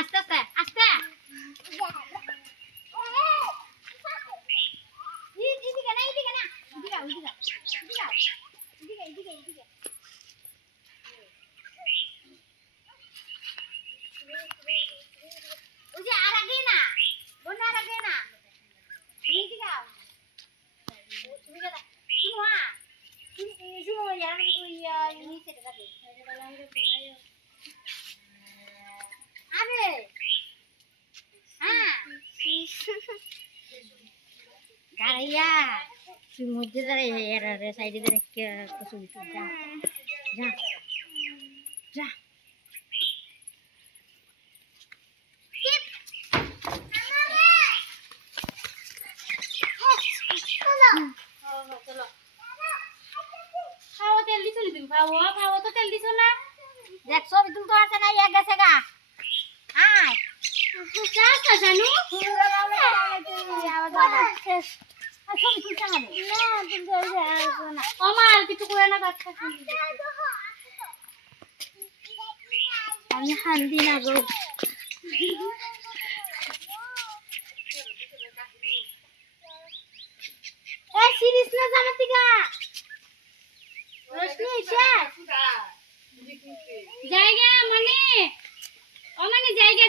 আস্তে আস্তে আস্তে Karya, semua dari era saya di dari kesulitan. Jah. চলো খাওয়া তেল দিছো তুমি খাওয়া তো তেল দিছো না দেখছো তুমি তো আছে না এক গেছে গা আয় চাচা জানু আমার কিছু করে না বাচ্চা আমি হান্দি না গো এই সিরিজ না জানাতি গা রোশনি এসে জায়গা মানে ও মানে জায়গা